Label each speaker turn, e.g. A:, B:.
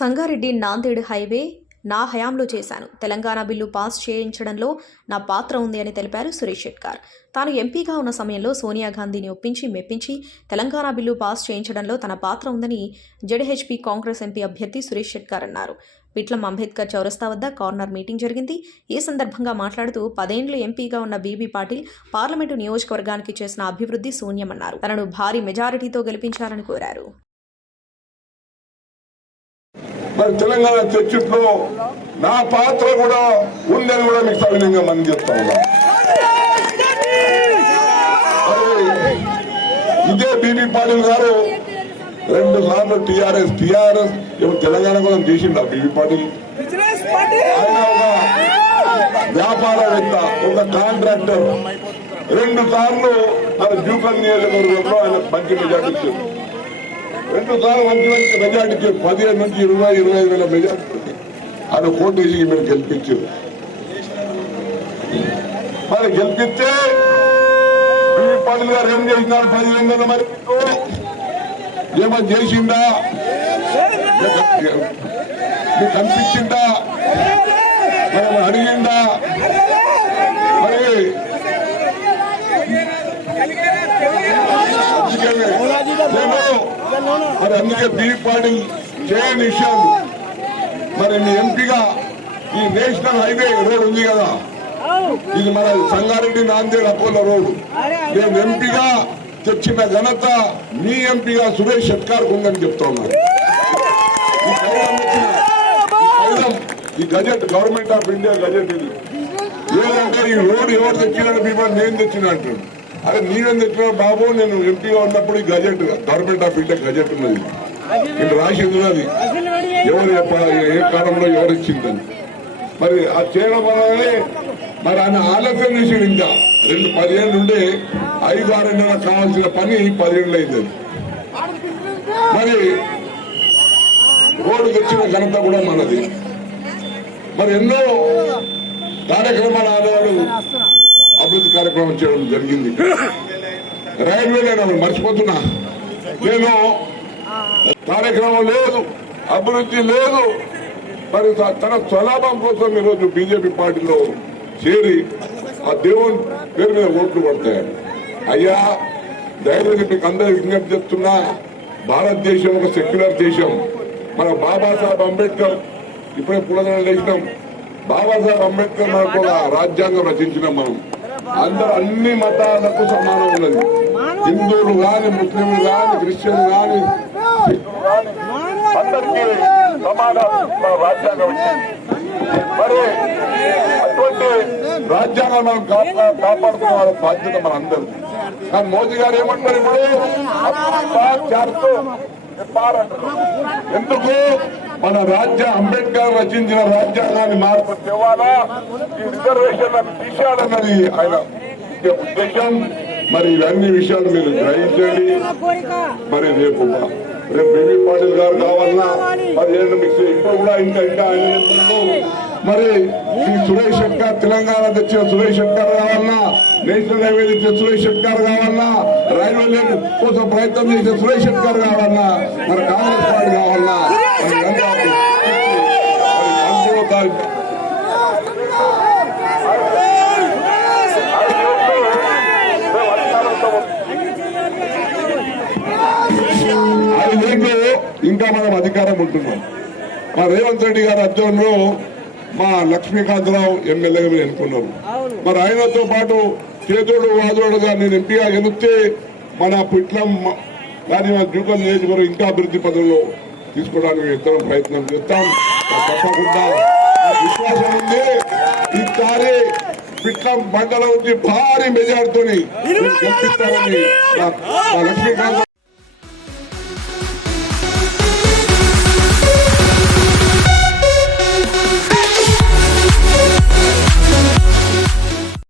A: Sangareddy Nanded highway నా హయాంలో చేశాను. తెలంగాణ బిల్లు పాస్ చేయించడంలో నా పాత్ర ఉంది అని తెలిపారు సురేష్ షెట్కార్ తాను ఎంపీగా ఉన్న సమయంలో సోనియా గాంధీని ఒప్పించి మెప్పించి తెలంగాణ బిల్లు పాస్ చేయించడంలో తన పాత్ర ఉందని జెడ్హెచ్పీ కాంగ్రెస్ ఎంపీ అభ్యర్థి సురేష్ షెట్కార్ అన్నారు. పిట్లం అంబేద్కర్ చౌరస్తా వద్ద కార్నర్ మీటింగ్ జరిగింది. ఈ సందర్భంగా మాట్లాడుతూ పదేండ్లు ఎంపీగా ఉన్న బీబీ పాటిల్ పార్లమెంటు నియోజకవర్గానికి చేసిన అభివృద్ధి శూన్యమన్నారు. తనను భారీ మెజారిటీతో గెలిపించాలని కోరారు.
B: మరి తెలంగాణ చర్చిట్లో నా పాత్ర కూడా ఉందని కూడా మీకు సవినయంగా మనం చెప్తా ఉన్నాం. ఇదే బీబీ పాటిల్ గారు రెండు సార్లు టిఆర్ఎస్ టిఆర్ఎస్ ఏమో తెలంగాణ కోసం చేసిండు బీబీ పాటిల్. ఆయన ఒక వ్యాపారవేత్త ఒక కాంట్రాక్టర్. రెండు సార్లు మన జూకల్ నియోజకవర్గంలో ఆయన మంచి మెజార్టీ రెండు సార్లు మంచి మంచి మెజార్టీ పదిహేను నుంచి ఇరవై ఇరవై ఐదు వేల మెజార్టీ ఆయన కోటి వేసి మీరు గెలిపించారు. మరి గెలిపిస్తే ఈ పదులు గారు ఏం చేసినారు పదిహేను వందల మరి? ఏమని చేసిందా? మీకు కనిపించిందా మనం అడిగిందా మరి అందుకనే నేను మరి అందుకే బీ పాటిల్ చేయని విషయాలు. మరి మీ ఎంపీగా ఈ నేషనల్ హైవే రోడ్ ఉంది కదా? ఇది మన సంగారెడ్డి నాందేడ్ అపోలో రోడ్. నేను ఎంపీగా తెచ్చిన ఘనత మీ ఎంపీగా సురేష్ షెట్కార్ ఉందని చెప్తా ఉన్నాను ఈ gazette government of India gazette ఇది. ఏదంటే ఈ రోడ్ ఎవరు తెచ్చినాడు బీమా నేను తెచ్చిన అంటాడు అరే నేను తెచ్చినావు బాబు? నేను ఎంపీగా ఉన్నప్పుడు ఈ gazette government of India gazette ఉన్నది. ఇక్కడ రాసి ఉన్నది. ఎవరు ఏ కాలంలో ఎవరు ఇచ్చిందని. మరి ఆ చేయడం వల్లనే మరి ఆయన ఆలస్యం చేసిండు ఇంకా. రెండు పదిహేను నుండి ఐదు ఆరు నెలలకు కావాల్సిన పని పదిహేను అయింది. మరి రోడ్డు తెచ్చిన ఘనత కూడా మనది. మరి ఎన్నో కార్యక్రమాలు ఆనాడు అభివృద్ధి కార్యక్రమం చేయడం జరిగింది. రైల్వే నేను మర్చిపోతున్నా. నేను కార్యక్రమం లేదు అభివృద్ధి లేదు. మరి తన స్వలాభం కోసం ఈరోజు బీజేపీ పార్టీలో చేరి ఆ దేవుని పేరు మీద ఓట్లు పడతాయి. అయ్యా దయచేసి మీకు అందరూ విజ్ఞప్తి చెప్తున్నా భారతదేశం ఒక సెక్యులర్ దేశం. మన బాబాసాహెబ్ అంబేద్కర్ ఇప్పుడే పునరుద్ధరణ చేసినాం బాబాసాహెబ్ అంబేద్కర్ మనకు రాజ్యాంగం రచించినాం మనం. అందరూ అన్ని మతాలకు సమానం ఉన్నది. హిందువులు గాని ముస్లింలు గాని క్రిస్టియన్లు గాని. సిక్కులు గాని అందరికీ సమాన రాజ్యాంగం మరి అటువంటి రాజ్యాంగం మనం కాపా- కాపాడుకునే వాళ్ళ బాధ్యత మన అందరు కానీ మోదీ గారు ఏమంటారు ఇప్పుడు. ఎందుకు? మన రాజ్య అంబేద్కర్ రచించిన రాజ్యాంగాన్ని మార్పు తేవాలా? ఈ రిజర్వేషన్లను తీసేయాలన్నది ఆయన ముఖ్య ఉద్దేశం. మరి ఇవన్నీ విషయాలు మీరు గ్రహించండి. మరి రేపు రేపు బీబీ పాటిల్ గారు కావాలన్నా పదిహేను మిక్స్ ఇప్పుడు కూడా ఇంకా ఇంకా ఆయన మరి శ్రీ సురేష్ శంకర్ తెలంగాణ తెచ్చిన సురేష్ శంకర్ కావాలన్నా నేషనల్ హైవే తెచ్చిన సురేష్ శంకర్ కావాలన్నా రైల్వే కోసం ప్రయత్నం చేసిన సురేష్ శంకర్ కావాలన్నా మరి కాంగ్రెస్ పార్టీ కావాలన్నా మరి ఇదంతా మరి అంతిమ తారీఖు ఐదేళ్ళు ఇంకా మనం అధికారం ఉంటున్నాం. మా రేవంత్ రెడ్డి గారి అధ్యయనంలో మా లక్ష్మీకాంతరావు ఎమ్మెల్యేగా మీరు ఎన్నుకున్నారు మరి ఆయనతో పాటు చేతుడు వాదోడుగా నేను ఎంపీగా గెలిస్తే మన పిట్లం కానీ మన జూకల్ నియోజకవర్గం ఇంకా అభివృద్ధి పదంలో తీసుకోవడానికి ఇద్దరం ప్రయత్నం చేస్తాం. తప్పకుండా విశ్వాసం ఉంది ఈసారి పిట్లం మండలం నుంచి భారీ మెజార్టీని గెలిపిస్తామని మా- మా లక్ష్మీకాంత్